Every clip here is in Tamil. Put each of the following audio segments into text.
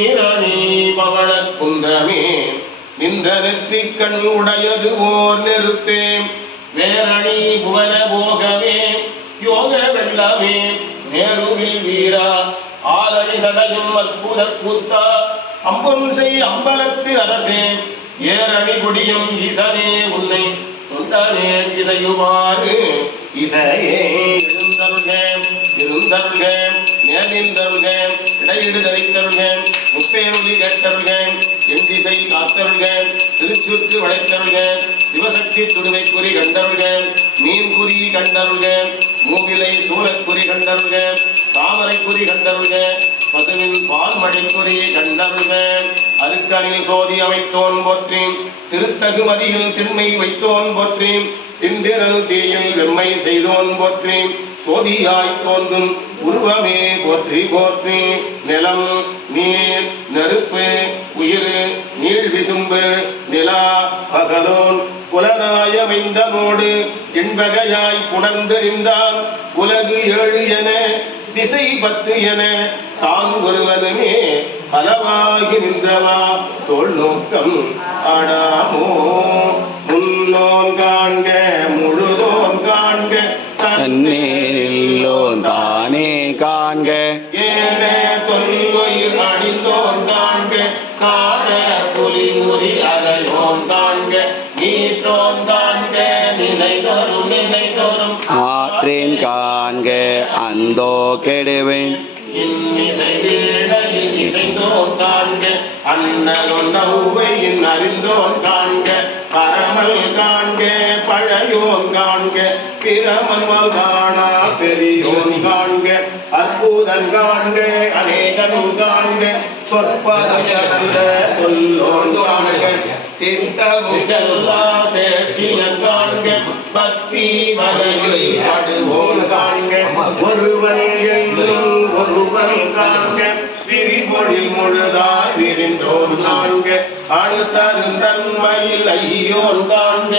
குன்றமே நீரணி குன்றமே நின்ற நெற்றிக் கண் உடையது ஓர் நெருப்பே. வேரணி புவன போகமே. யோக வெள்ளமே. நேருவில் வீரா. ஆரணி சடையும் அற்புத கூத்தா. அம்பும் செய் அம்பலத்து அரசே. ஏரணி குடியும் ஈசனே. உன்னை தொண்டனே இசையுமாறு இசையே. எழுந்தருள்க இருந்தருள்க. நேர்ந்தருள்க இடையிடு தரித்தருள்க முப்பேரொலி கேட்டருள்க என் திசை காத்தருள்க திருச்சுற்று வளைத்தருள்க சிவசக்தி துடுவை குறி கண்டருள்க மீன் குறி கண்டருள்க மூவிலை சூரக்குறி கண்டருக தாமரை குறி கண்டருக பசுவின் பால் மழை குறி அருக்கனில் சோதி அமைத்தோன் போற்றி திருத்தகு மதியில் திண்மை வைத்தோன் போற்றி திண்டிரல் தீயில் வெம்மை செய்தோன் போற்றி சோதியாய் தோன்றும் உருவமே போற்றி போற்றி நிலம் நீர் நெருப்பு உயிர் நீள் விசும்பு நிலா பகலோன் புலனாய மைந்தனோடு இன்பகையாய் புணர்ந்து நின்றான். உலகு ஏழு என திசை பத்து என தான் ஒருவனுமே பலவாகி நின்றவா. தோல் நோக்கம் ஆடாமோ? முன்னோன் காண்க முழுதோன் காண்க தன்னே தானே காண்க. ஏன தொல்லுயிர் அணிந்தோன் காண்க. காண புலி முறி அறையோன் காண்க. நீற்றோன் காண்க நினைதோறும் நினைதோறும் ஆற்றேன் காண்க அந்தோ கெடுவேன். இன்னிசை வீணையில் இசைந்தோன் காண்க. அன்னலொண்ட உவையின் அறிந்தோன் காண்க. பரமல் காண்க பழையோன் காண்க. பிரமன்மல் காணா பெரியோன் காண்க. அற்புதன் காண்க அநேகன் காண்க. சொற்பதம் காண்க. சித்தமும் செல்லா சேட்சியன் பக்தி காண்க. ஒருவன் ஒருவன் காண்க. விரிபொழில் முழுதாய் விரிந்தோன் காண்க. அடுத்தருந்தன்மையில் ஐயோன் காண்க.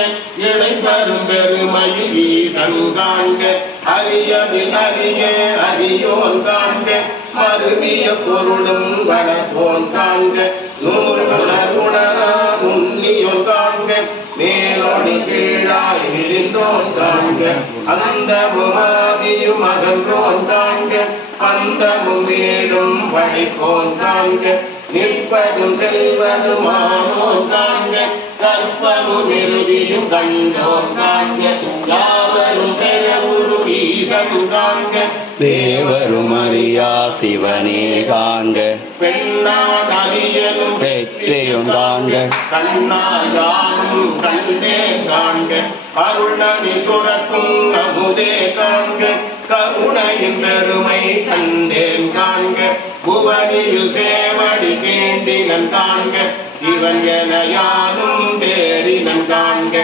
பெருமையில் ஈசன் காண்க. அரியதில் அரிய அரியோன் காண்க மருவிய பொருளும் வளர்ப்போன் காண்க. நூல் உணர் உணரா உன்னியோன் காண்க மேலோடி கீழாய் விரிந்தோன் காண்க. அந்த முமாதியும் அகன்றோன் காண்க பந்தமும் வீடும் வழிப்போன் காண்க. நிற்பதும் செல்வதும் ஆனோன் காண்க. கற்பமும் இறுதியும் கண்டோன் காண்க. யாவரும் பெறவுரும் ஈசன் காண்க. தேவரும் அறியா சிவனே காண்க. பெண்ணான் அரியனும் பெற்றையும் காண்க. கண்ணால் யானும் கண்டேன் காண்க. அருணனி சுரக்கும் அமுதே காண்க. கருணையின் பெருமை கண்டேன் காண்க. புவனியில் சேவடி கேண்டினன் காண்க. சிவன் என யானும் தேரினன் காண்க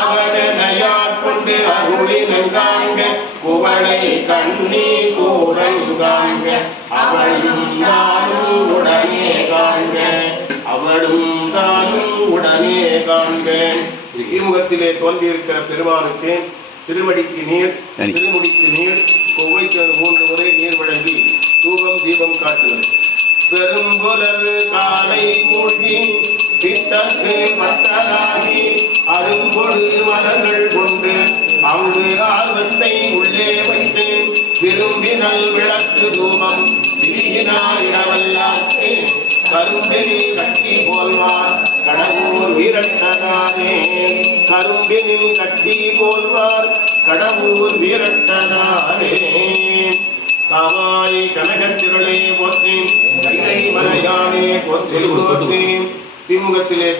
அவரென யாட்கொண்டு அருளினன் காண்க புவனை கண்ணி கூறன் காண்க அவளும் நானும் உடனே காண்க. அவளும் தானும் உடனே காண்க. இருமுகத்திலே தோன்றியிருக்கிற பெருமானுக்கு திருவடிக்கு நீர். திருமுடிக்கு நீர் கொவ்வைக்கு மூன்று முறை நீர் வழங்கி தூபம் தீபம் காட்டுவது. பெரும்புலர் காலை மூழ்கி பித்தற்கு பட்டராகி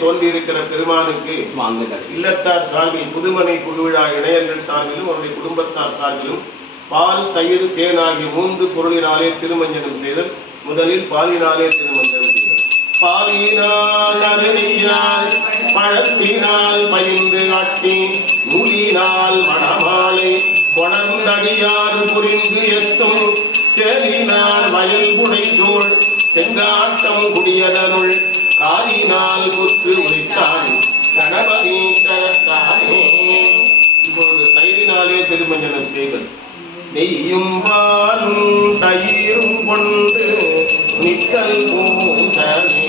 தோன்றியிருக்கிற பெருமானுக்கு இல்லத்தார் சார்பில் புதுமனை புதுவிழா இணையர்கள் சார்பிலும் அவருடைய குடும்பத்தார் சார்பிலும் பால் தயிர் தேன் ஆகிய மூன்று பொருளினாலே திருமஞ்சனம் செய்தல் முதலில் பாலினாலே திருமஞ்சனம் செய்தல். பாலினால் அருளியால் பழத்தினால் பயின்று காட்டி நூலினால் மணமாலை கொணந்தடியார் புரிந்து எத்தும் செலினார் வயல் புடை சூழ் செங்காட்டம் குடியதனுள் காலினால் குத்து உரித்தான் கணபதி தரத்தானே இப்பொழுது தயிரினாலே திருமஞ்சனம் செய்தல். நெய்யும் பாலும் தயிரும் கொண்டு நிக்கல் பூசனை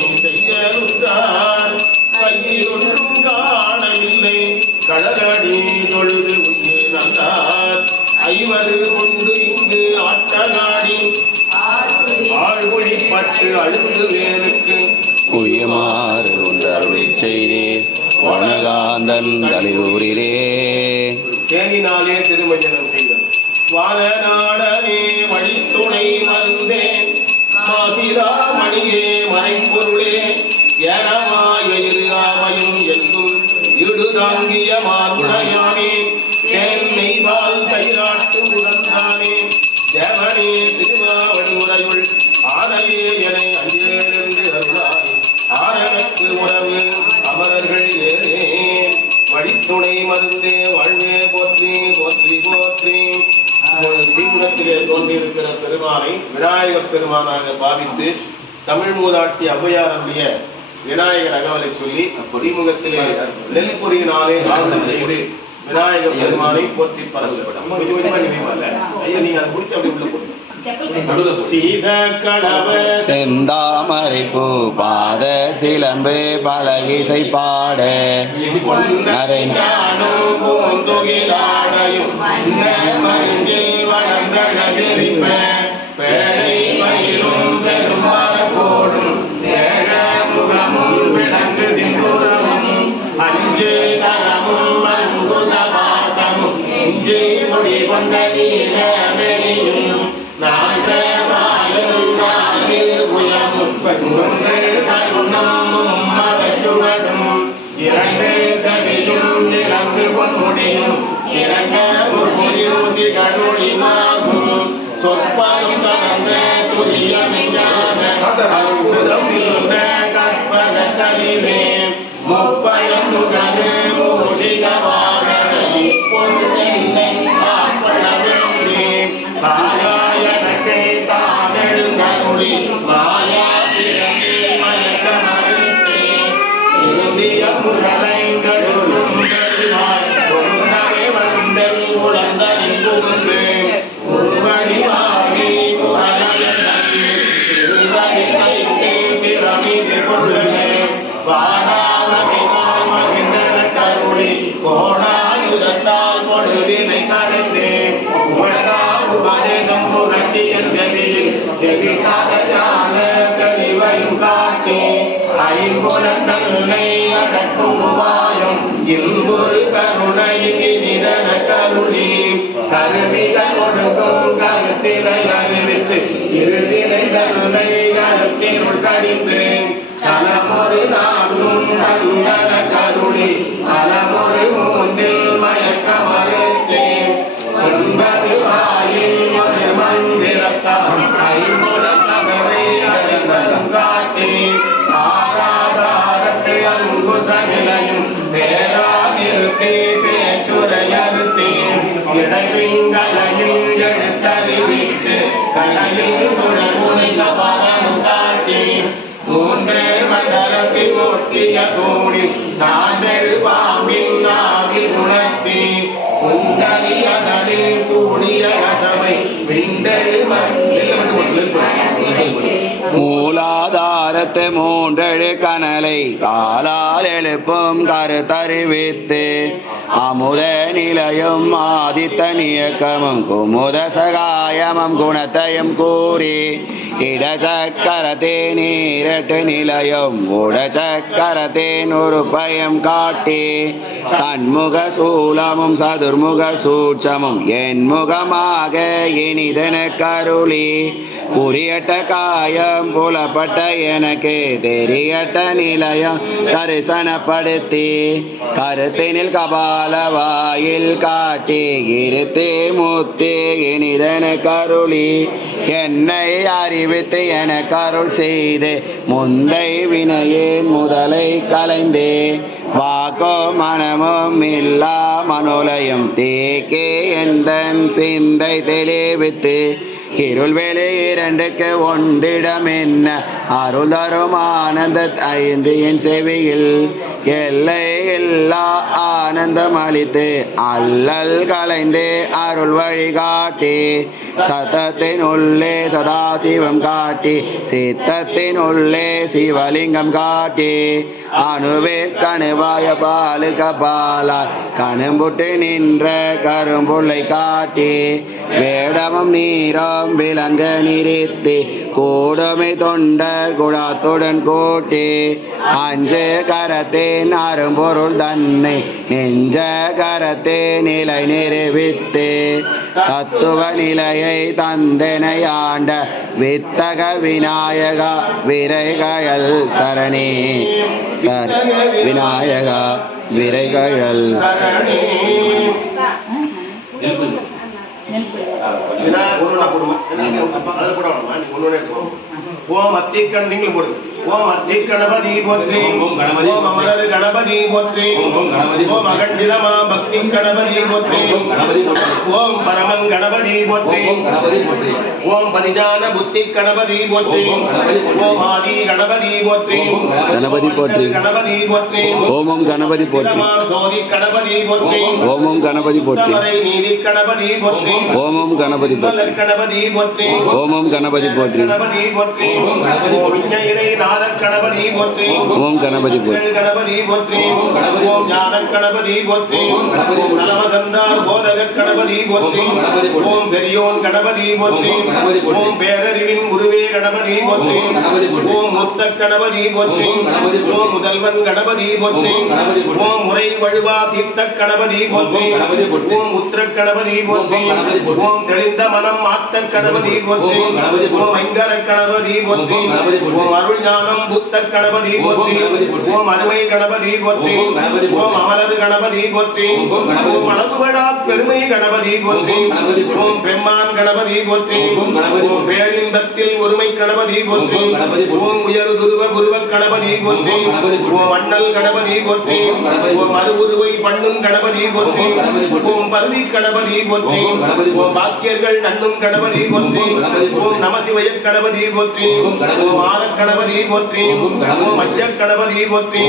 வனகாந்தன் தமிழ் மூதாட்டி ஔவையாருடைய விநாயகர் அகவலை சொல்லி தீமுகத்திலே நெல் பொறியினாலே ஆவணம் செய்து விநாயகர் பெருமானை போற்றி பரவப்படும் கொஞ்சம் கொஞ்சமா நினைவால ஐயா நீங்க அதை முடிச்சு அப்படி உள்ள போடுங்க. சீத கடவ செந்தாமரை பூ பாத சிலம்பு பலகிசை பாட நரை இஞ்சி முடி கொண்ட நீலமேனியும் நான்ற வாயும் நாலில் புயமும் ஒன்று கருணமும் மதச்சுவடும் இரண்டு சபியும் இறந்து பொன்முடியும் இரண்ட முழுதி கருளிமாகும் சொற்பரும் கடந்த துரியமிஞ்சாத அற்புதம். இல்ல கற்பக கலிவே முப்பயம் நுகரு மூஷிக உபதேசம் புகட்டிய செவியில் செவிக்காத தெளிவையும் காட்டி ஐம்புலத்தன்னை அடக்கும் உபாயம் இன்பொரு கருணை கருணி கருவிகள் ஒடுக்கும் கருத்தினை அறிவித்து தன்னை கருத்தினுள் கடிந்து தலமொரு நான்கும் கருணி மூன்றில் ஒன்பது மந்திரத்தாம் ஐம்புல அறிவதும் காட்டி ஆராதாரத்து அங்குச நிலையும் பேச்சுரையறுத்தி இடைவிங்கலையில் எழுத்தறிவித்து கலையில் சுழமுனை கபலம் காட்டி மூன்றே மண்டலத்தில் ஒட்டிய பாம்பின் நாவில் உணர்த்தி குண்டலியதனில் மூலாதாரத்து மூன்றழு கனலை காலால் எழுப்பும் கருத்தறிவித்து அமுத நிலையும் ஆதித்த நியக்கமும் குமுத சகாயமும் குணத்தையும் கூறி இடச்சக்கரத்தே நீரட்டு நிலையும் உடச்சக்கரத்தேன் ஒரு பயம் காட்டி சண்முக சூலமும் சதுர்முக சூட்சமும் என் முகமாக இனிதன கருளி புரியட்ட காயம் புலப்பட்ட எனக்கு தெரியட்ட நிலையம் தரிசனப்படுத்தி கருத்தினில் கபால வாயில் காட்டி இருத்தே மூத்தே இனிதன கருளி. என்னை அறிவித்து என கருள் செய்து. முந்தை வினையேன் முதலை கலைந்தே. வாக்கோ மனமும் இல்லா மனோலயம் தேக்கே எந்தன் சிந்தை தெளிவித்து. இருள் வேலை இரண்டுக்கு ஒன்றிடம் என்ன அருள் தரும் ஆனந்த ஐந்து என் செவியில். எல்லை எல்லா ஆனந்தம் அளித்து அல்லல் கலைந்து அருள் வழிகாட்டி சத்தத்தின் உள்ளே சதாசிவம் காட்டி சித்தத்தின் உள்ளே சிவலிங்கம் காட்டி அணுவே கணுவாய பாலுக பாலால் கணும்புட்டு நின்ற கரும்புள்ளை காட்டி வேடமும் நீரம் விலங்க நிறுத்தி கூடுமை தொண்டர் குடாத்துடன் கூட்டி அஞ்சு கரத்தின் அரும்பொருள் தன்னை நெஞ்ச கரத்தே நிலை நிறுவித்து தத்துவ நிலையை தந்தனையாண்ட வித்தக விநாயகா விரைகயல் சரணே. சர் விநாயகா விரைகயல். சரணே. வினா ஒண்ணு நான் போடுமா? அதில் போட வேணாமா நீங்க ஒண்ணு ஒண்ணே எடுத்துக்கோங்க. ஓம் அத்திக்கண் நீங்களும் போடுங்க. ஓம் அத்தி கணபதி போற்றி. ஓம் கணபதி ஓம் அமரது கணபதி போற்றி. ஓம் ஓம் கணபதி போற்றி. ஓம் அகண்டிதமா பக்தி கணபதி போற்றி. ஓம் ஓம் கணபதி போற்றி. ஓம் பரமன் கணபதி போற்றி. ஓம் கணபதி போற்றி. ஓம் பதிஞான புத்தி கணபதி போற்றி ஓம் ஆதி கணபதி போற்றி கணபதி போற்றி கணபதி போற்றி ஓமம் கணபதி போற்றி சோதி கணபதி போற்றி ஓமம் கணபதி போற்றி நீதி கணபதி போற்றி ஓமம் கணபதி போற்றி கணபதி போற்றி ஓமம் கணபதி போற்றி கணபதி போற்றி ஓம் கணபதி ஓம் போற்றி. விஞ்ஞயிரை நாத கணபதி போற்றி ஓம் கணபதி போற்றி கணபதி போற்றி ஓம் கணபதி ஓம் ஞான கணபதி போற்றி ஓம் போதக போற்றி. பெரியோன் கணபதி போற்றி ஓம் பேரறிவின் குருவே கணபதி போற்றி ஓம் முத்த கணபதி போற்றி ஓம் முதல்வன் கணபதி போற்றி ஓம் முறை வழுவா தீர்த்த கணபதி போற்றி ஓம் உத்திர கணபதி போற்றி ஓம் தெளிந்த மனம் மாத்த கணபதி போற்றி ஓம் ஐங்கர கணபதி போற்றி ஓம் அருள் ஞானம் புத்த கணபதி போற்றி. ஓம் அருமை கணபதி போற்றி ஓம் அமரது கணபதி போற்றி ஓம். அளவுபடா பெருமை கணபதி போற்றி ஓம் கணபதி போற்றி. ஓம் பெம்மான் கணபதி போற்றி பேரின்பத்தில் ஒருமை கணபதி ஓம். ஓம் உயர் துருவ குருவ கணபதி போற்றி ஓம் அண்ணல் கணபதி போற்றி ஓம் அருவுருவை பண்ணும் கணபதி போற்றி ஓம் பருதி கணபதி ஓம். ஓம் பாக்கியர்கள் நன்னும் கணபதி ஓம் நமசிவய கணபதி ஓம் கணபதி ஓம் ஓம் மஞ்ச கணபதி போற்றி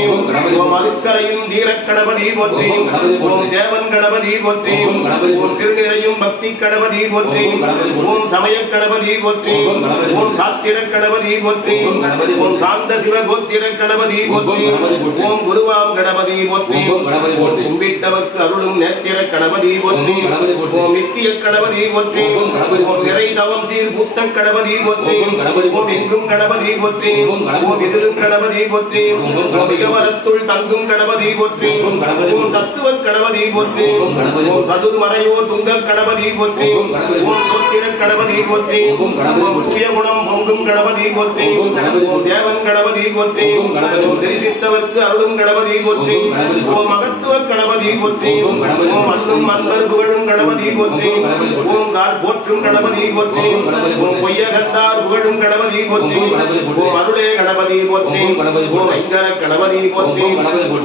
ஓம். அருக்கரையும் தீர கணபதி ஓம். ஓம் தேவன் கணபதி போற்றி ஓம். திருநிறையும் பக்தி கணபதி போற்றி ஓம் கணபதி சமய கணபதி போற்றி ஓம். சாத்திர கணபதி போற்றி ஓம் கணபதி போற்றி. ஓம் சாந்த சிவ கோத்திர கணபதி ஓம் போற்றி கணபதி போற்றி. ஓம் குருவாம் கணபதி போற்றி ஓம் கணபதி போற்றி. கும்பிட்டவர்க்கு அருளும் நேத்திர கணபதி போற்றி ஓம் கணபதி போற்றி. ஓம் நித்திய கணபதி போற்றி ஓம் கணபதி ஓம் போற்றி. நிறை தவம் சீர் புத்த கணபதி போற்றி ஓம் கணபதி ஓம் போற்றி. எங்கும் கணபதி போற்றி ஓம் கணபதி ஓம் இதிலும் கணபதி போற்றி ஓம் ஓம் கணபதி மிகவரத்துள் தங்கும் கணபதி போற்றி ஓம் தத்துவ கணபதி போற்றி ஓம் கணபதி ஓம் சதுர்மறையோ துங்க கணபதி போற்றி ஓம் கணபதி போற்றி. புதிய குணம் பொங்கும் கணபதி போற்றி. தேவன் கணபதி போற்றி. தெரிசித்தவர்க்கு அருளும் கணபதி போற்றி. மகத்துவ கணபதி போற்றி. அன்னும் அன்பர் புகழும் கணபதி போற்றி ஓம் கார் போற்றும் கணபதி போற்றி ஓம். ஓம் பொய்யகத்தார் புகழும் கணபதி போற்றி ஓம் அருளே கணபதி போற்றி ஓம் ஐங்கர கணபதி போற்றி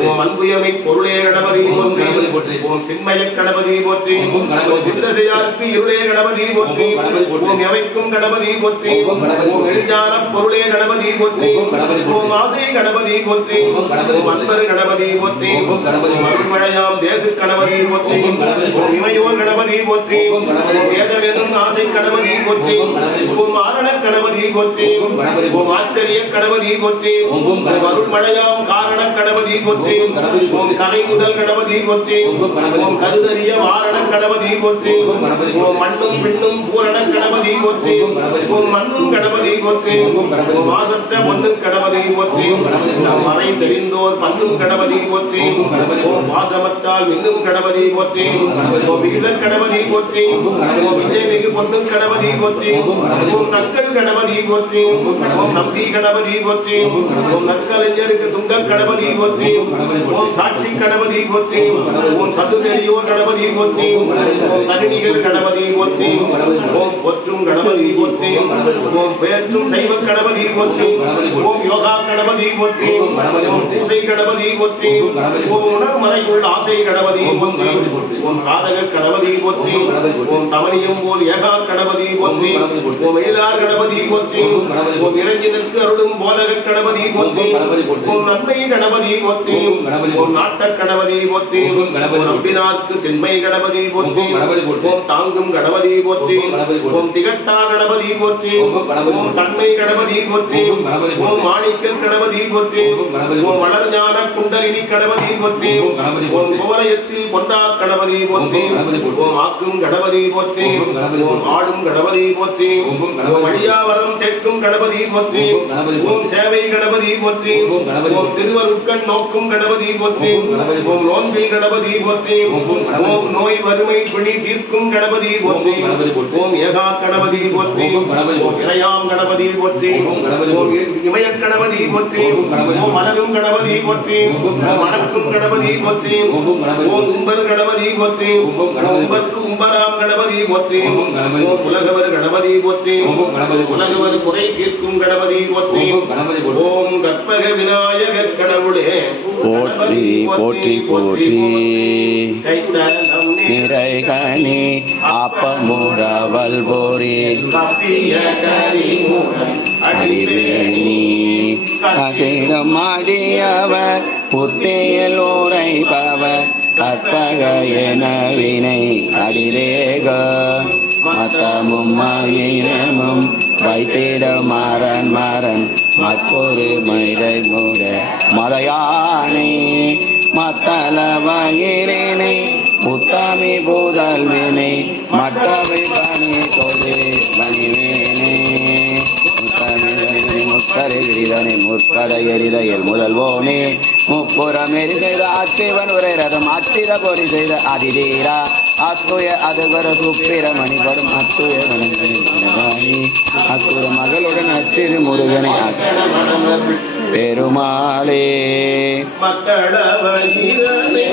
ஓம் அன்புயமை பொருளே கணபதி போற்றி. ஓம் சின்மய கணபதி போற்றி ஓம். சித்தசையாருக்கு இருளே கணபதி போற்றி ஓம் எவைக்கும் கணபதி போற்றி ஓம். எளிஞான பொருளே கணபதி போற்றி ஓம் ஆசை கணபதி போற்றி ஓம். அன்பர் கணபதி போற்றி ஓம். அருள்மழையாம் தேசு கணபதி போற்றி ஓம் போற்றி. ஓம் கணபதி போற்றி போற்றி. வேதமெனும் ஆசை கணபதி போற்றி ஓம் கணபதி போற்றி. ஓம் ஆரண போற்றி ஓம் ஆச்சரிய கணபதி ஓம் அருள்மழையாம் காரண ஓம். ஓம் கலை முதல் கணபதி ஓம். கருதறிய வாரண கணபதி போற்றி ஓம் மண்ணும் பின்னும் பூரண கணபதி ஓம் மண்ணும் கணபதி போற்றி ஓம் மாசற்ற கணபதி ஓம் மறை தெரிந்தோர் கணபதி ஓம் மின்னும் கணபதி போற்றி ஓம் விகித கணபதி ஓம். விஜய் மிகு பொண்ணு கணபதி போற்றி ஓம் கணபதி போற்றி ஓம் நம்பி கணபதி போற்றி ஓம் நற்கலைஞருக்கு துங்க கணபதி போற்றி ஓம் சாட்சி கணபதி போற்றி ஓம் சதுநெறியோர் கணபதி போற்றி ஓம் சனிநிகர் கணபதி போற்றி ஓம் பொற்றும் கணபதி போற்றி ஓம் பெயர்த்தும் சைவ கணபதி போற்றி ஓம் யோகா கணபதி போற்றி ஓம். பூசை கணபதி போற்றி ஓம் உணர்மறையுள் ஆசை கணபதி போற்றி. ஓம் சாதக கணபதி போற்றி ஓம் தமணியம் போல் ஏகா கணபதி போற்றி ஓம் கணபதி போற்றி. ஓம் எழிலார் கணபதி போற்றி போற்றி அருளும் போதக கணபதி நன்மை கணபதி. நாட்ட கணபதி. நம்பினார்க்கு திண்மை கணபதி தாங்கும் கணபதி திகட்டா கணபதி. தன்மை கணபதி கணபதி போற்றி. வளர்ஞான குண்டலினி கணபதி போற்றி போற்றி. கோலயத்தில் கணபதி போற்றி கணபதி போற்றி. ஆக்கும் கணபதி. ஆடும் கணபதி போற்றி அடியாவரம் கேட்கும் கணபதி போற்றி ஓம் சேவை கணபதி போற்றி ஓம். திருவருட்கண் நோக்கும் கணபதி போற்றி ஓம் நோன்பில் கணபதி போற்றி ஓம் நோய் வறுமை பிணி தீர்க்கும் கணபதி போற்றி ஓம் ஏகா கணபதி போற்றி ஓம். இளையாம் கணபதி போற்றி ஓம். இமய கணபதி போற்றி ஓம். மலரும் கணபதி போற்றி ஓம் ஓம் கணபதி போற்றி ஓம். உம்பர் கணபதி போற்றி உம்பர்க்கு உம்பராம் கணபதி போற்றி ஓம் உலகவர் கணபதி போற்றி ஓம் உலகவர் குறை தீர்க்கும் கணபதி போற்றி. ஓம் கற்பக விநாயகர் கடவுளே போற்றி போற்றி போற்றி நிறைகனி அப்பமுடவல் போரி கட்டிடம் அடியவர் புத்தியில் உரைபவர் கற்பக என வினை அடிரேக. மத்தமும் மயிலமும் வைத்திட மாறன் மாறன் மற்றொரு மயிலை மூட மலையானே மத்தல வயிறினை புத்தமி புதல்வினை மற்றவை பணி தொடு பணிவேனே முத்தரை கிரிதனை முற்பட எரிதையில் முதல்வோனே. முப்புறம் எரிசெய்த அச்சிவன் உரை ரதம் அச்சித பொறி செய்த அதிதீரா. அத்துய அதுவர சுப்பிரமணி வரும் அத்துய வனங்கனி அத்துர மகளுடன் அச்சிறு முருகனை அக்- பெருமாளே. மத்தளவயிரனே